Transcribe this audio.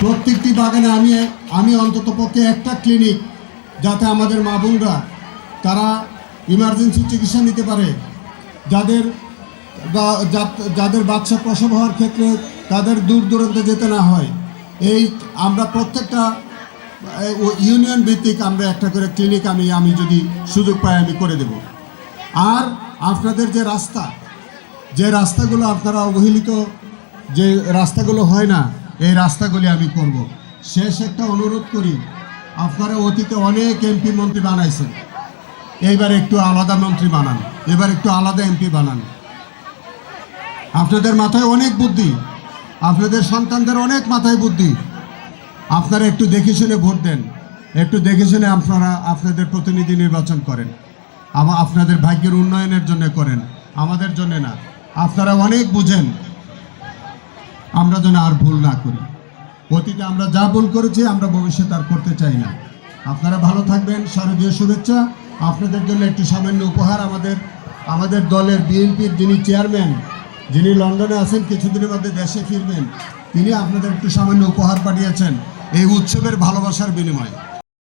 প্রত্যেকটি বাগানে আমি অন্তত পক্ষে একটা ক্লিনিক, যাতে আমাদের মা বোনরা তারা ইমার্জেন্সি চিকিৎসা নিতে পারে, যাদের বাচ্চা প্রসব হওয়ার ক্ষেত্রে তাদের দূর দূরান্তে যেতে না হয়। এই আমরা প্রত্যেকটা ইউনিয়ন ভিত্তিক আমরা একটা করে ক্লিনিক আমি যদি সুযোগ পাই আমি করে দেব। আর আপনাদের যে রাস্তাগুলো আপনারা অবহেলিত, যে রাস্তাগুলো হয় না, এই রাস্তাগুলি আমি করব। শেষ একটা অনুরোধ করি, আপনারা অতীতে অনেক এমপি মন্ত্রী বানাইছেন, এইবার একটু আলাদা মন্ত্রী বানান, এবার একটু আলাদা এমপি বানান। আপনাদের মাথায় অনেক বুদ্ধি, আপনাদের সন্তানদের অনেক মাথায় বুদ্ধি, আপনারা একটু দেখে শুনে ভোট দেন, একটু দেখে শুনে আপনারা আপনাদের প্রতিনিধি নির্বাচন করেন, আপনাদের ভাগ্যের উন্নয়নের জন্য করেন, আমাদের জন্য না। আপনারা অনেক বুঝেন, আমরা যেন আর ভুল না করি। অতীতে আমরা যা ভুল করেছি আমরা ভবিষ্যতে আর করতে চাই না। আপনারা ভালো থাকবেন, শারদীয় শুভেচ্ছা। আপনাদের জন্য একটি সামান্য উপহার, আমাদের দলের বিএনপির যিনি চেয়ারম্যান, যিনি লন্ডনে আছেন, কিছুদিনের মধ্যে দেশে ফিরবেন, তিনি আপনাদের একটু সামান্য উপহার পাঠিয়েছেন এই উৎসবের ভালোবাসার বিনিময়ে।